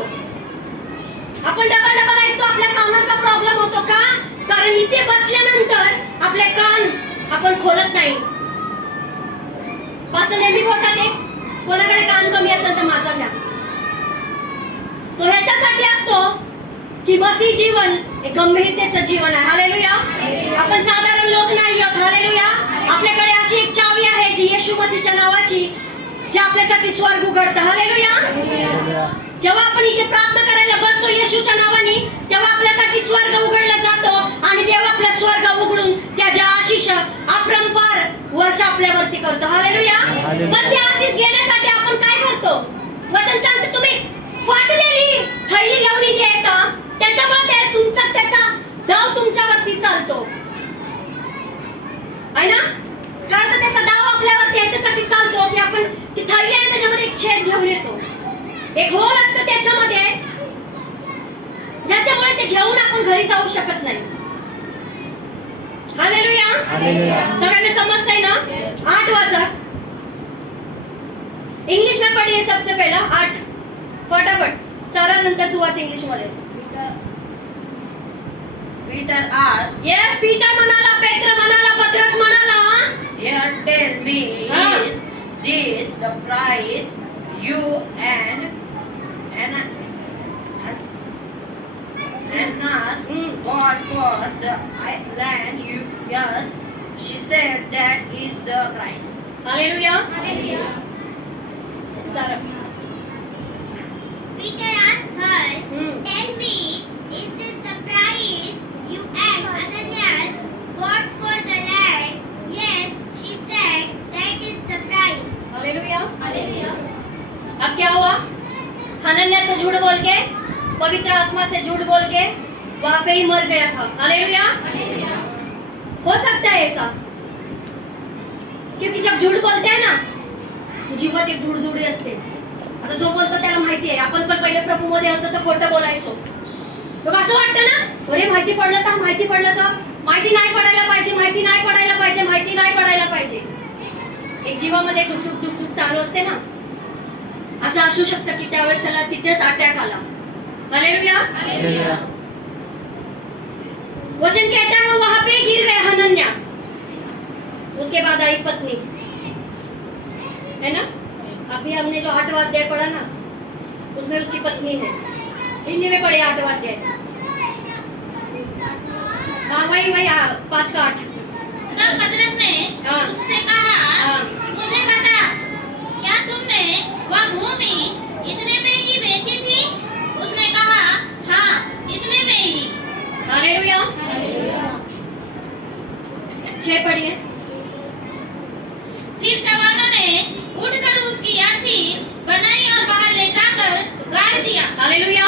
आपण डबल ऐकतो. आपल्या कानाचा प्रॉब्लेम होतो का? कारण इथे बसल्यानंतर आपले कान आपण खोलत नाही. पास्टर नेहमी बोलतात, एक कोणाकडे कान कमी असेल तर माझा घ्या. तो ह्याच्यासाठी असतो की मसीह जीवन हे गंभीरतेचं जीवन आहे. हालेलुया. आपण साधारण लोक नाही आहोत. हालेलुया. आपल्याकडे अशी एक चावी आहे जी येशू मसीहच्या नावाची, जी आपल्यासाठी स्वर्ग उघडतं. हालेलुया. जेव्हा आपण इथे प्रार्थना करायला बसतो येशूच्या नावाने, तेव्हा आपल्यासाठी स्वर्ग उघडला जातो आणि देव आपला स्वर्ग उघडून त्याच्या आशीष अपरंपार वर्ष आपल्यावरती करतो. हालेलुया. पण ते आशीष घेण्यासाठी आपण काय करतो? वचन सांगतं तुम्ही फाटलेली थैली घेऊन इथे येता, त्याच्यामुळे त्याचा डाव तुमच्यावरती चालतो, आहे ना? काय तर त्याचा डाव आपल्यावरती याच्यासाठी चालतो की आपण ती थैली आहे त्याच्यामध्ये एक छेद घेऊन येतो, एक होल असतं त्याच्यामध्ये, ज्याच्यामुळे ते घेऊन आपण घरी जाऊ शकत नाही. हालेलुया. सगळ्यांना समजतंय ना? 8 वाचा. इंग्लिश में पढ़िए सबसे पहला 8 फटाफट. सारा नंतर तू वाच इंग्लिश मध्ये. Peter asked, यस पीटर म्हणाला, पेत्र म्हणाला, पत्रस म्हणाला, here tell me, is this the price you and asked God for the land? You yes, she said that is the price. Hallelujah. चला. Peter asked her, tell me, is this the price you and Ananias got for the land? Yes, she said, that is the price. Hallelujah. Hallelujah. अब क्या हुआ? हनन्याह तो झूठ बोल के, पवित्र आत्मा से झूठ बोल के वहां पे ही मर गया था. हालेलुया. हो सकता है ऐसा, क्योंकि जब झूठ बोलते हैं ना तो जीवात एक धूळ असते. आता जो बोलतो त्याला माहिती आहे. आपण पण पहिले प्रभू मध्ये होतो तर खोटं बोलायचो. तो असं वाटतं ना, अरे माहिती पडलं तर माहिती नाही पडायला पाहिजे. एक जीवामध्ये दुख चालू असते ना, असं असू शकतं की त्यावेळेस त्याला तिथेच अटॅक आला. हालेलुया. वचन कहता है वो वहां पे गिर गए हनन्याह. उसके बाद आई पत्नी, है ना? अभी हमने जो 8वां अध्याय पढ़ा ना, उसमें उसकी पत्नी है. हिंदी में पढ़े 8वां अध्याय. हाँ वही 5 का 8. तब पतरस ने उससे कहा, मुझे बता, क्या तुमने वह भूमि इतने में ही 6 पढ़िए। फिर जवानों ने उठकर उसकी अर्थी बनाई और बाहर ले जाकर गाड़ दिया। हालेलुया।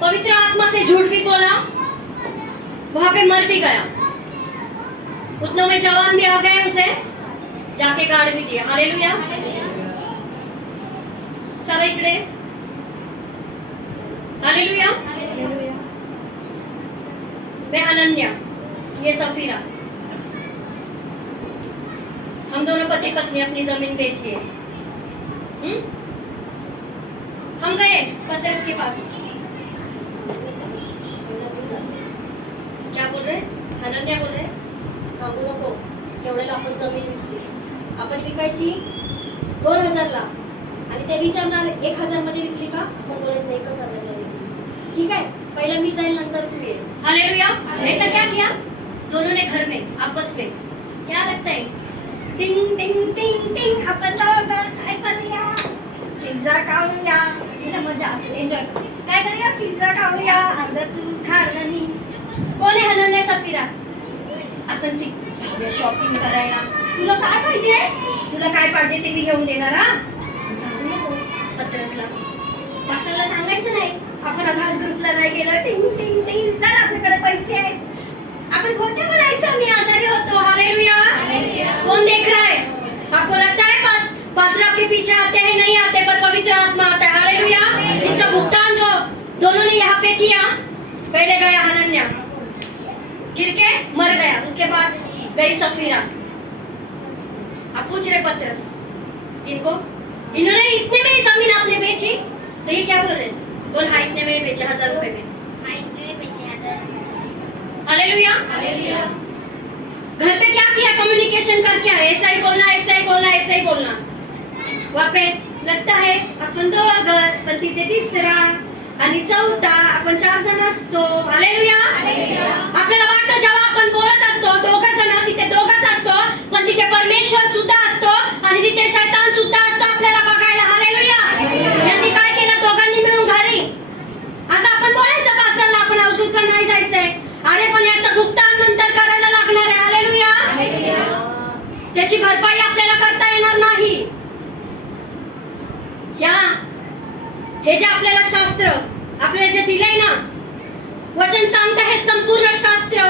पवित्र आत्मा से झूठ भी बोला, वहां पे मर भी गया, उतनों में जवान भी आ गए, उसे जाके गाड़ भी दिया। हालेलुया। सारा इकडे। हालेलुया। मैं अनन्या, ये सफीरा, हम दोनों पति पत्नी अपनी जमीन बेच दिए। हम गए पतरस के पास, क्या बोल रहे? अनन्या बोल रहे, सांगू नको, तेवढ्याला आपण जमीन विकली, आपण विकायची 2000 ला आणि ते विचारणार 1000 मध्ये विकली का? तर बोलायचं 1000 ला विकली। ठीक है, पहले मी जाईल नंतर तू ये। हालेलुया। ऐसा क्या किया दोनों ने घर में आपस में? क्या लगता है? टिंग टिंग टिंग टिंग, आपण दोघं काय करूया? पिझ्झा खाऊया। इथं मजा असेल, एन्जॉय काय करूया? पिझ्झा खाऊया, अर्धा तू खा आणि कोण आहे अनन्या सफीरा? आपण ती जाऊया शॉपिंग करायला। तुला काय पाहिजे? तुला काय पाहिजे ते मी घेऊन देणार। हा, सांगू नको पत्रसला, पास्टरला सांगायचं नाही, आपण असाच ग्रुपला नाही गेलं टिंग टिंग टिंग, चल आपल्याकडे पैसे आहेत, आपण खोटं बोलायचं मी आजारी होतो। हालेलुया। कौन देख रहा है? आपको लगता है पास्टर आपके पीछे आते हैं, नहीं आते, पर पवित्र आत्मा आता है। हालेलुया। इसका भुगतान जो दोनों ने यहाँ पे किया, पहले गया अनन्या, गिर के मर गया, उसके बाद गई सफीरा। आप पूछ रहे पत्रस इनको, इन्होंने इतने में ही जमीन आपने बेची, तो ये क्या बोल रहे? बोल हाँ, इतने में बेचे, 1000 रुपए में। हालेलुया। घर पे क्या किया? कम्युनिकेशन करके आए, ऐसा ही बोलना, ऐसा ही बोलना, ऐसा ही बोलना। वहाँ पे लगता है आपण दोघं, पण तिथे तिसरा आणि चौथा, आपण 4 जण असतो। हालेलुया। आपल्याला वाटतं जेव्हा आपण बोलत असतो दोघं जण, तिथे दोघंच असतो, पण तिथे परमेश्वर सुद्धा असतो आणि तिथे शैतान सुद्धा असतो आपल्याला बघायला। हालेलुया। यांनी काय केलं? दोघांनी मिळून घरी, आता आपण बोलायचं पास्टरला आपण औषध पण नाही जायचंय, अरे पण याचं भुगतान नंतर करायला लागणार आहे। हालेलुया। त्याची भरपाई आपल्याला करता येणार नाही। या हे जे आपल्याला शास्त्र आपल्याला जे दिलंय ना, वचन सांगतं हे संपूर्ण शास्त्र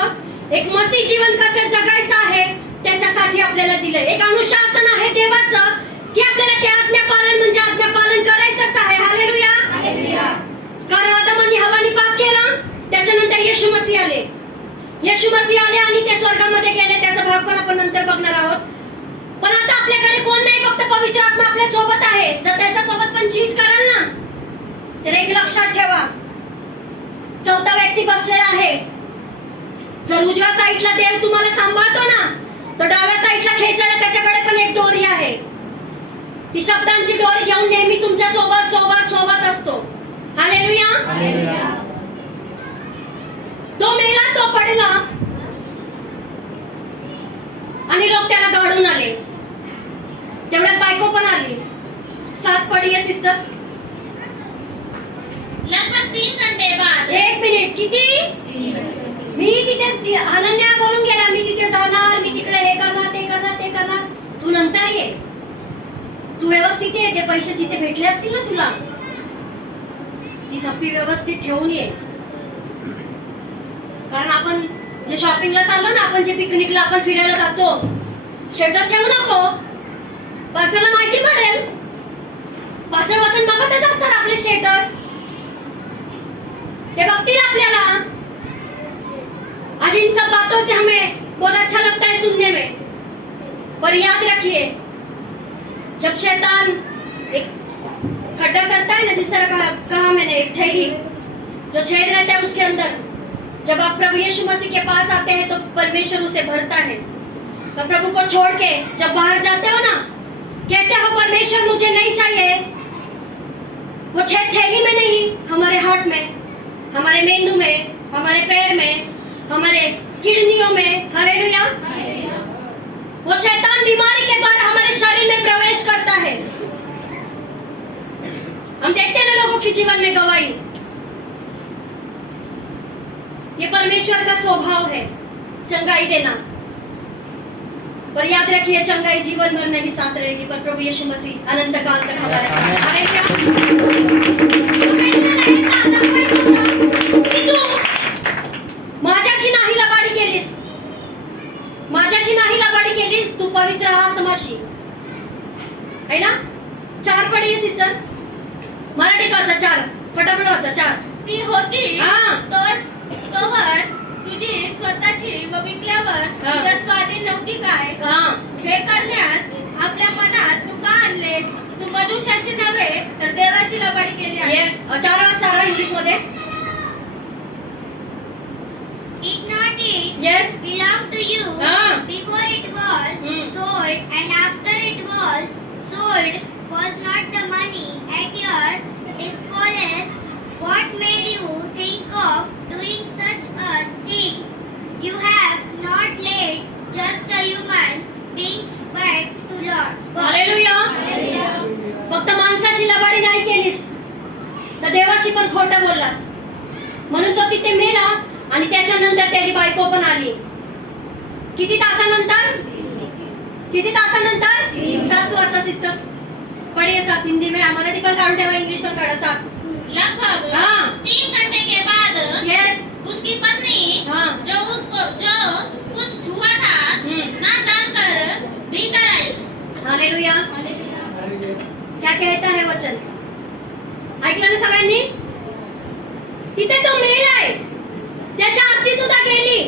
एक मसीह जीवन कसं जगायचं आहे त्याच्यासाठी आपल्याला दिलंय। एक अनुशासन आहे देवाचं की आपल्याला ते आज्ञापालन म्हणजे आज्ञापालन करायचंच आहे। हालेलुया। कारण आदमाने हवानी पाप केला, त्याच्यानंतर येशू मसीह आले, येशू मसीह आले आणि ते स्वर्गामध्ये गेले, त्याचा भाग पण आपण नंतर बघणार आहोत। पण आता आपल्याकडे कोण नाही, फक्त पवित्र आत्मा आपल्या सोबत आहे। जर त्याच्या सोबत पण चीट कराल ना, तर एक लक्षात ठेवा, चौथा व्यक्ती बसलेला आहे। जर उजव्या साईडला देव तुम्हाला सांभाळतो ना, तर डाव्या साईडला खेचायला त्याच्याकडे पण एक दोरी आहे। ती शब्दांची दोरी घेऊन नेहमी तुमच्या सोबत सोबत सोबत असतो। हालेलुया। तो मेला, तो पडला आणि लोक त्याला गाडून आले, तेवढ्यात बायको पण आली। 7 पढ़िए सिस्टर। लगभग 3 घंटे बाद, 1 मिनिट, किती? मी तिथे अनन्या बोलून गेला, मी तिथे जाणार, मी तिकडे हे करणार, ते करणार, ते करणार, तू नंतर ये, तू व्यवस्थित ये, ते पैसे जिथे भेटले असतील ना तुला, ती थप्पी व्यवस्थित ठेवून ये। कारण आपण जे शॉपिंगला चाललो ना, आपण जे पिकनिकला आपण फिरायला जातो, स्टेटस ठेवू नको, पास्टरला माहिती पडेल, पास्टर बसून बघतच असतात आपले स्टेटस, ते बघतील आपल्याला। आज इन सब बातों से हमें बहुत अच्छा लगता है सुनने में, पर याद रखिए, जब शैतान एक खड्डा करता है ना, जिस तरह कहा मैंने, एक थैली जो छेद रहता है उसके अंदर, जब आप प्रभु यीशु मसीह के पास आते हैं तो परमेश्वर उसे भरता है। तो प्रभु को छोड़ के जब बाहर जाते हो ना, कहते हो परमेश्वर मुझे नहीं चाहिए, वो छेद थैली में नहीं, हमारे हार्ट में, हमारे मेंदू में, हमारे पैर में, हमारे किडनियों में। हालेलुया। वो शैतान बीमारी के द्वारा हमारे शरीर में प्रवेश करता है। हम देखते हैं ना लोगों के जीवन में गवाही, ये परमेश्वर का स्वभाव है, चंगाई देना। पर याद रखिए, चंगाई जीवन भर नहीं साथ रहेगी, पर प्रभु यीशु मसीह अनंत काल तक हमारे साथ हालेलुया। माझ्याशी नाही लबाडी केलीस, माझ्याशी नाही लबाडी केलीस, तू पवित्र आत्माशी है ना। 4 पढिये सिस्टर, मराठीत वाचा 4, फटाफट वाचा 4। ती होती हा. तर कवर तुझी स्वतःची व विकल्यावर हा. तुझ्या स्वाधीन नव्हती काय? हा, हे करण्यास आपल्या मनात तू का आणलेस? तू मनुष्याशी नव्हे तर देवाशी लबाडी केली आहे. येस। 4 वाचा इंग्लिश मध्ये। Did not it yes. belong to you Ah. before it was sold, and after it was sold, was not the money at your disposal? What made you think of doing such a thing? You have not laid just a human beings but to Lord God. Hallelujah. फक्त माणसाशी लबाडी नाही केलीस, तर देवाशी पण खोटं बोललास, म्हणून तो तिथे मेला आणि त्याच्यानंतर त्याची बायको पण आली। किती तासानंतर? किती तासानंतर? 7 वाचा सिस्टर, पढ़िए 7 हिंदी में, मराठी पण काढून ठेवा, इंग्लिश पण काढा 7। लगभग हाँ. 3 घंटे के बाद यस। उसकी पत्नी हाँ. जो कुछ हुआ था ना जानकर भीतर आई। हालेलुया। क्या कहता है वचन? ऐकलं ना सगळ्यांनी? तिथे तो मेलाय, त्याच्या आरती सुद्धा केली,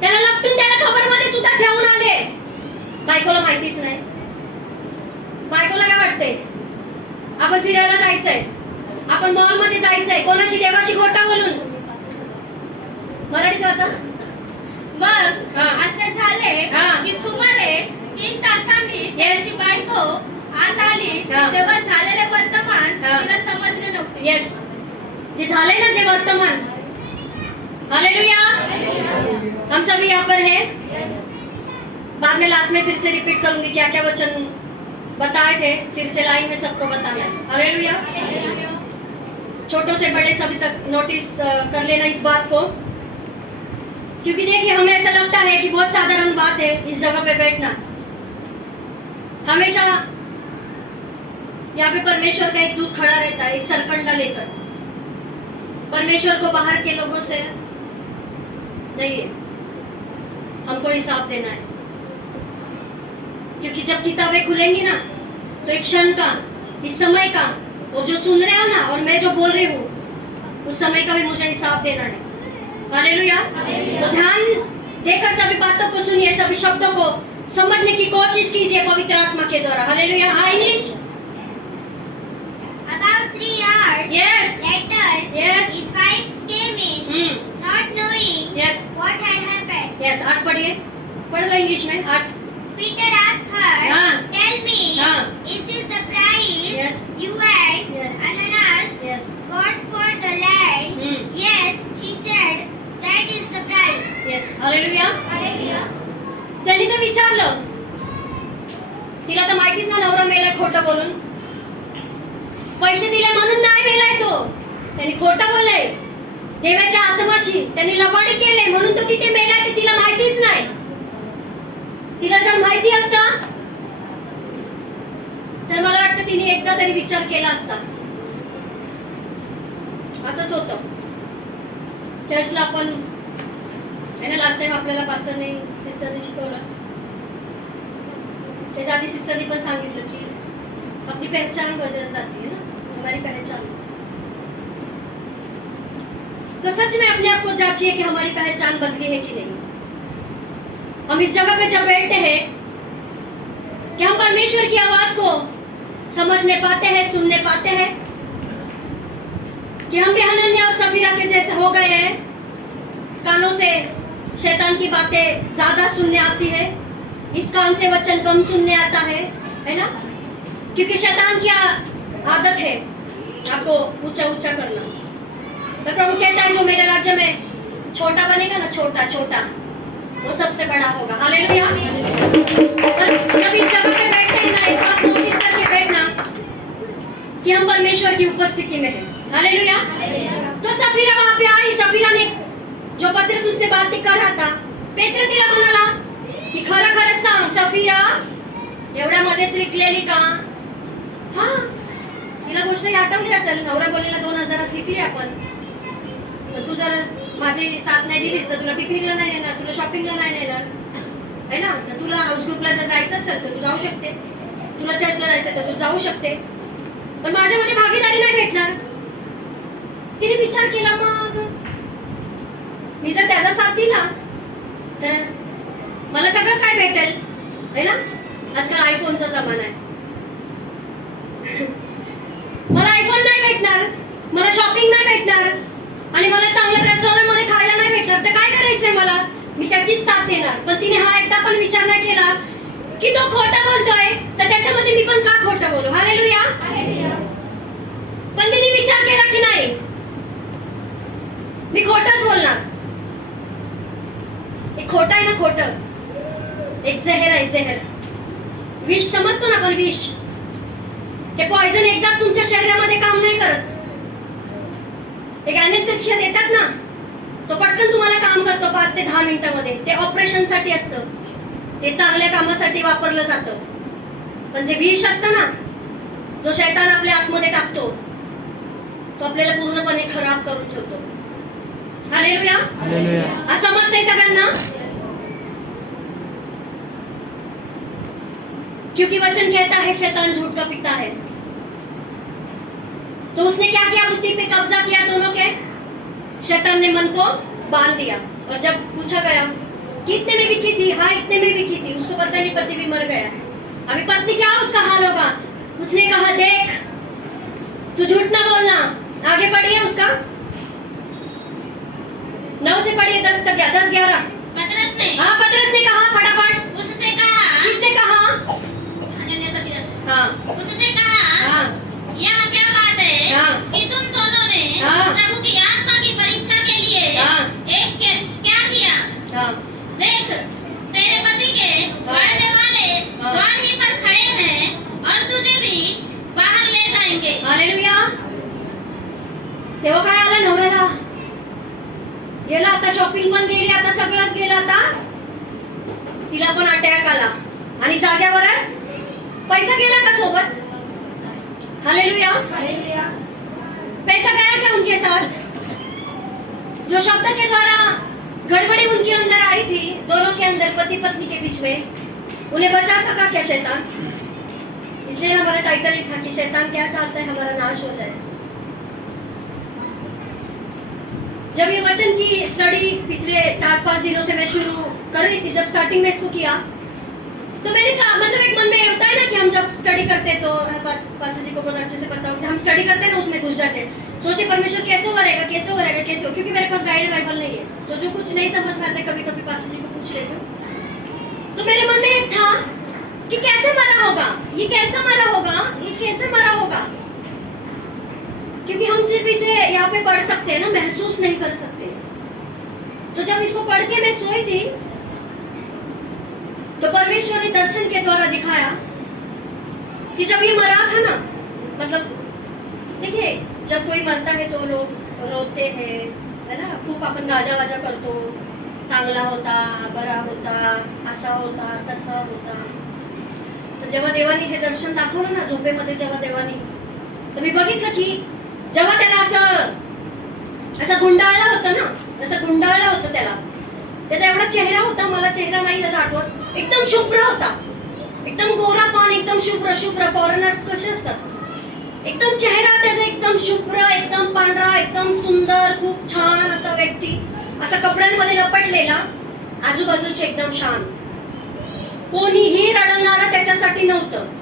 त्याला लपटून त्याला खबर मध्ये सुद्धा ठेवून आले। बायकोला माहितीच नाही। बायकोला काय वाटते? आपण फिरायला जायचंय, आपण मॉल मध्ये जायचंय, कोणाशी देवाशी खोटा बोलून। मराठीत वाचा। मग हा. असे झाले हा. की सुमारे 3 तासांनी Yes. त्याची बायको आत आली, हा. तेव्हा झालेले वर्तमान हा. तिला समजले नव्हते। यस, जे झाले ना, जे वर्तमान। हालेलुया। हम सभी यहाँ पर हैं। बाद में लास्ट में फिर से रिपीट करूंगी क्या क्या वचन बताए थे, फिर से लाइन में सबको बताना है। हालेलुया। छोटों से बड़े सभी तक नोटिस कर लेना इस बात को, क्योंकि देखिए हमें ऐसा लगता है कि बहुत साधारण बात है इस जगह पे बैठना। हमेशा यहाँ पे परमेश्वर का एक दूत खड़ा रहता है, एक सरकंडा लेकर। परमेश्वर को बाहर के लोगों से नहीं है, हमको हिसाब देना है, क्योंकि जब किताबें खुलेंगी ना, तो एक क्षण का, इस समय का, और जो सुन रहे हो ना, और मैं जो बोल रही हूँ, उस समय का भी मुझे हिसाब देना है। हालेलुया। तो ध्यान देकर सभी बातों को सुनिए, सभी शब्दों को समझने की कोशिश कीजिए पवित्र आत्मा के द्वारा। हालेलुया। हाँ, English. About 3 hours Yes. later, Yes. his wife came in, not knowing Yes. what had happened. Yes, 8 पढ़िए, पढ़ लो इंग्लिश में। 8। Peter asked her, हाँ. "Tell me, हाँ. is this the price Yes. you and Yes. Ananias Yes. got for the land?" Yes, she said, "That is the price." Yes. Hallelujah. Hallelujah. त्यांनी तर विचारलं, तिला तर माहितीच ना नवरा मेलाय खोटं बोलून। पैसे दिले म्हणून नाही मेलाय तो, त्यांनी खोटं बोललंय देवाच्या आत्माशी, त्यांनी लबाडी केले म्हणून तो तिथे मेलाय, ते तिला माहितीच नाही। तिला जर माहिती असतं तर मला वाटतं तिने एकदा तरी विचार केला असता। असंच होतं चर्चला आपण है ना, लास्ट टाइम आपल्याला पास्टरने सिस्टरने शिकवलं, त्याच्या आधी सिस्टरने पण सांगितलं की अपनी पहचान बदल जाती है ना, हमारी पहचान। तो सच में अपने आप को जांचिए कि हमारी पहचान बदली है कि नहीं। हम इस जगह पे जब बैठते हैं कि हम परमेश्वर की आवाज को समझने पाते हैं, सुनने पाते हैं, कि हम भी हनन्या और सफीरा के जैसे हो गए हैं, कानों से शैतान की बातें ज्यादा सुनने आती है, इस कान से वचन कम सुनने आता है ना, क्योंकि शैतान की आदत है आपको ऊंचा ऊंचा करना। तो प्रभु कहता है जो मेरे राज्य में छोटा बनेगा ना, छोटा छोटा, वो सबसे बड़ा होगा। हालेलुया। और जब इस जगह पे बैठते हैं ना, एक बात नोटिस करके बैठना कि हम परमेश्वर की उपस्थिति में हैं। हालेलुया। तो सफीरा वहां पे आई, सफीरा ने जो पतरस उससे बातें कर रहा था, पेत्र तिला म्हणाला की खरं खरं सांग सफीरा, एवढ्या मध्येच विकलेली का? हा, तिला गोष्ट ही आठवली असेल, नवरा बोललेला 2000 विकली आपण, तर तू जर माझी साथ नाही दिलीस तर तुला पिकनिकला नाही नेणार, तुला शॉपिंगला नाही नेणार, है ना? तर तुला हाऊस ग्रुपला जर जायचं असेल तर तू जाऊ शकते, तुला चर्चला जायचं तर तू जाऊ शकते, पण माझ्यामध्ये भागीदारी नाही भेटणार. तिने विचार केला, मग मी जर त्याचा साथ दिला तर मला सगळं काय भेटेल, है ना? आजकाल आयफोनचा जमाना आहे. मला आयफोन नाही भेटणार, मला शॉपिंग नाही भेटणार, आणि मला चांगल्या रेस्टॉरंट मध्ये खायला नाही भेटणार, तर काय करायचंय मला? मी त्याचीच साथ देणार. पण तिने हा एकदा पण विचार नाही केला की तो खोटं बोलतोय, तर त्याच्यामध्ये मी पण का खोटं बोलू? हालेलुया. पण तिने विचार केला की नाही, मी खोटंच बोलणार. एक खोटं आहे ना, खोटं एक जहर आहे, जहर. विष समजतो ना आपण, विष. ते पॉइझन एकदाच तुमच्या शरीरामध्ये काम नाही करत. एक अॅनेस्थेशिया देतात ना, तो पटकन तुम्हाला काम करतो 5 ते 10 मिनिटांमध्ये. ते ऑपरेशन साठी असतं, ते चांगल्या कामासाठी वापरलं जातं. पण जे विष असतं ना, जो शैतान आपल्या आतमध्ये टाकतो, तो आपल्याला पूर्णपणे खराब करून ठेवतो. हालेलुया. असं समजतंय सगळ्यांना? क्योंकि वचन कहता है शैतान झूठ का पिता है. तो उसने क्या किया? बुद्धि पे कब्जा किया दोनों के. शैतान ने मन को बांध दिया, और जब पूछा गया कि इतने में बिकी थी, हाँ इतने में बिकी थी, उसको पता नहीं पति भी मर गया. अभी पत्नी क्या उसका हाल होगा? उसने कहा देख तू झूठ ना बोलना. आगे पढ़िए उसका 9 से पढ़िए 10 तक, 10 11. पतरस ने हाँ, पतरस ने कहा फटाफट. उससे कहा, किससे कहा? अनन्या सफीरा से. हाँ उससे कहा, हाँ यह क्या बात है हाँ. कि तुम दोनों ने हाँ. प्रभु की आत्मा की परीक्षा के लिए हाँ. एक क्या किया? हाँ देख तेरे पति के गाड़ने वाले हाँ. द्वार ही पर खड़े हैं और तुझे भी बाहर ले जाएंगे. हालेलुया. तेव्हा काय आलं नवऱ्याला? गेला आता, शॉपिंग पण गेली, आता सगळंच गेलं. आता तिला पण अटॅक आला, आणि जाग्यावरच पैसा गेला का सोबत? हालेलुया. पैसा गया क्या उनके साथ? जो शब्द के द्वारा गड़बड़ी उनके अंदर आई थी, दोनों के अंदर, पति पत्नी के बीच में, उन्हें बचा सका क्या शैतान? इसलिए हमारा टाइटल ही था कि शैतान क्या चाहता है, हमारा नाश हो जाए. जब ये वचन की स्टडी पिछले 4-5 दिनों से मैं शुरू कर रही थी, जब स्टार्टिंग में इसको किया, तो मैंने कहा, मतलब एक मन में होता है ना कि हम जब स्टडी करते हैं तो पास्टर जी को बहुत अच्छे से पता होता है, हम स्टडी करते हैं ना, उसमें घुस जाते हैं, सोचते परमेश्वर कैसे हो रहेगा, कैसे हो रहेगा, कैसे हो. क्योंकि मेरे पास गाइड बाइबल नहीं है, तो जो कुछ नहीं समझ में आता है कभी कभी पास्टर जी को पूछ लेती हूँ. तो मेरे मन में एक था कि कैसे मरा होगा, ये कैसे मरा होगा, ये कैसे मरा होगा. क्योंकि हम सिर्फ इसे यहाँ पे पढ़ सकते हैं ना, महसूस नहीं कर सकते. तो जब इसको पढ़ के मैं सोई थी, तो परमेश्वर ने दर्शन के द्वारा दिखाया कि जब ये मरा था ना, मतलब देखिए जब कोई मरता है तो लोग रोते हैं, है ना, खूप आपण गाजा वाजा करतो, चांगला होता, बरा होता, असा होता, तसा होता. तर जेव्हा देवानी हे दर्शन दाखवलं ना झोपेमध्ये, जेव्हा देवानी, तर मी बघितलं की जेव्हा त्याला असं गुंडाळला होतं ना, असं गुंडाळला होतं त्याला, त्याचा एवढा चेहरा होता, मला चेहरा नाही त्याचा आठवत, एकदम शुभ्र होता, एकदम गोरा पान, एकदम शुभ्र. शुभ्र फॉरेनर्स कसे असतात, एकदम चेहरा त्याचा एकदम शुभ्र, एकदम पांढरा, एकदम सुंदर, खूप छान असा व्यक्ती, असा कपड्यांमध्ये लपटलेला, आजूबाजूचे एकदम शांत, कोणीही रडणारा त्याच्यासाठी नव्हतं,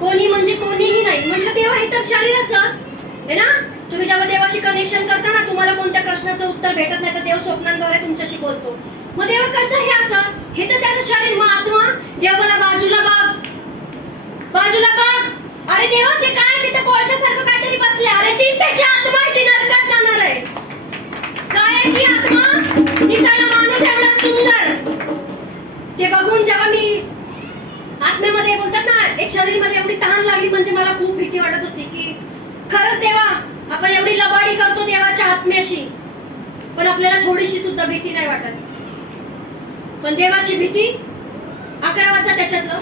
कोणी म्हणजे कोणीही नाही. म्हटलं देवा हे तर शरीराचं आहे ना, तुम्ही जेव्हा देवाशी कनेक्शन करता ना, तुम्हाला कोणत्या प्रश्नाचं उत्तर भेटत नाही तर देव स्वप्नांद्वारे तुमच्याशी बोलतो. मग देवा कसं हे असं, हे तर त्याचं शरीर. मग आत्मा, देवा मला बाजूला बघ, बाजूला बघ. अरे देवा ते काय, तिथं कोळशासारखं काहीतरी बसले, अरे तीच त्याची आत्मा जी नरकात जाणार आहे. काय आहे ती आत्मा? दिसायला माणूस एवढा सुंदर, ते बघून जेव्हा मी आत्म्यामध्ये बोलतात ना, एक शरीर मध्ये एवढी तहान लागली, म्हणजे मला खूप भीती वाटत होती की पण आपल्याला थोडीशी सुद्धा भीती नाही वाटत. पण देवाची भीती 11 वाचा त्याच्यातलं